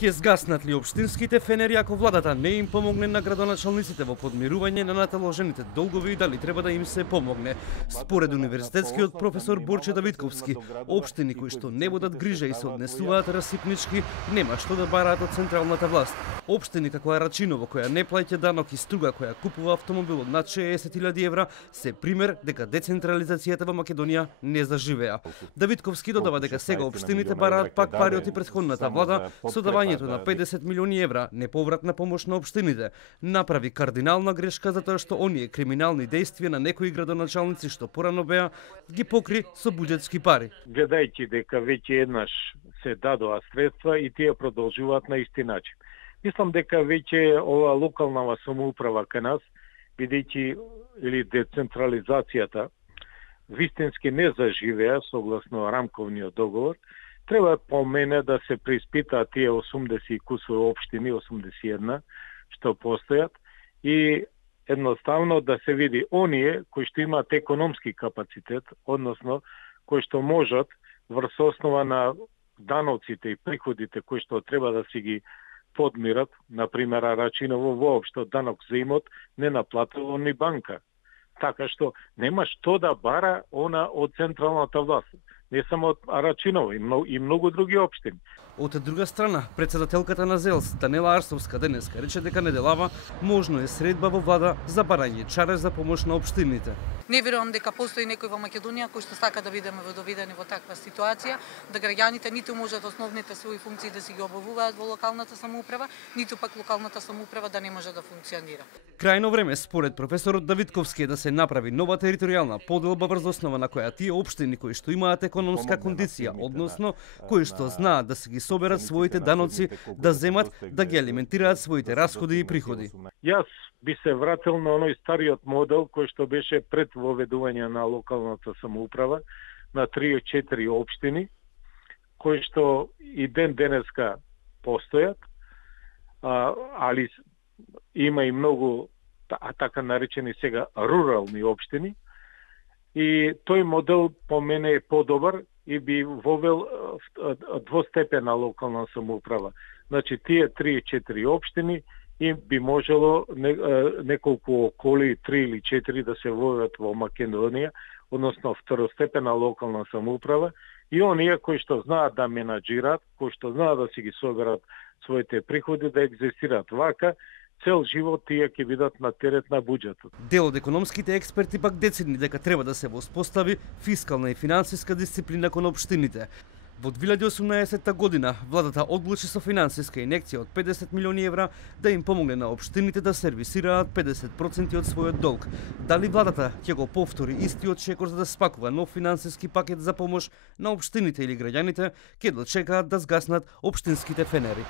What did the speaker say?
Ке згаснат ли општинските фенери ако владата не им помогне на градоначалниците во подмирување на наталожените долгови и дали треба да им се помогне? Според универзитетскиот професор Борче Давидковски, општини кои што не водат грижа и се однесуваат расипнички, нема што да бараат од централната власт. Општини како Арачиново, која не плаќа данок, и Струга, која купува автомобил од над 60.000 евра, се пример дека децентрализацијата во Македонија не заживеа. Давидковски додава дека сега општините бараат пак пари од претходната влада со давањето на 50 милиони евра неповратна помош на општините. Направи кардинална грешка затоа што оние криминални действија на некои градоначалници што порано беа ги покри со буџетски пари. Гледајќи дека веќе еднаш се дадоа средства и тие продолжуваат на исти начин. Мислам дека веќе ова локална самоуправа кај нас, бидејќи или децентрализацијата вистински не заживеа согласно рамковниот договор, треба по мене да се преиспитаат тие 80 и кусури општини, 81, што постојат, и едноставно да се види оние кои што имаат економски капацитет, односно кои што можат врз основа на даноците и приходите кои што треба да си ги подмират, например Арачиново воопшто данок за имот не наплатило ни банка. Така што нема што да бара она од централната власт. Не само од Арачиново, и многу други општини. Од друга страна, председателката на ЗЕЛС, Данела Арсовска, денеска рече дека неделава можно е средба во влада за барање чараш за помош на општините. Не верувам дека постои некој во Македонија кој што сака да бидеме доведени во таква ситуација, да граѓаните ниту можат основните своји функции да си ги обавуваат во локалната самоуправа, ниту пак локалната самоуправа да не може да функционира. Крајно време, според професорот Давидковски, е да се направи нова територијална поделба врз основа на која тие општини кои што имаат економска кондиција, односно кои што знаат да се ги соберат своите даноци, да земат, да ги алиментираат своите расходи и приходи. Јас би се вратил на оној стариот модел кој што беше пред воведување на локалната самоуправа на 3-4 општини, кои што и денеска постојат, али има и многу така наречени сега рурални општини, и тој модел по мене е подобар и би вовел двостепена локална самоуправа. Значи, тие 3-4 општини и би можело неколку околи 3 или 4 да се воведат во Македонија, односно второстепена локална самоуправа, и оние кои што знаат да менаџираат, кои што знаат да си ги соберат своите приходи, да екзистираат вака, цел живот тие ќе бидат на терет на буџетот. Дел од економските експерти пак децидни дека треба да се воспостави фискална и финансиска дисциплина кон општините. Во 2018 година владата одлучи со финансиска инекција од 50 милиони евра да им помогне на општините да сервисираат 50% од својот долг. Дали владата ќе го повтори истиот шекор за да спакува нов финансиски пакет за помош на општините или граѓаните, ќе дочекаат да згаснат општинските фенери.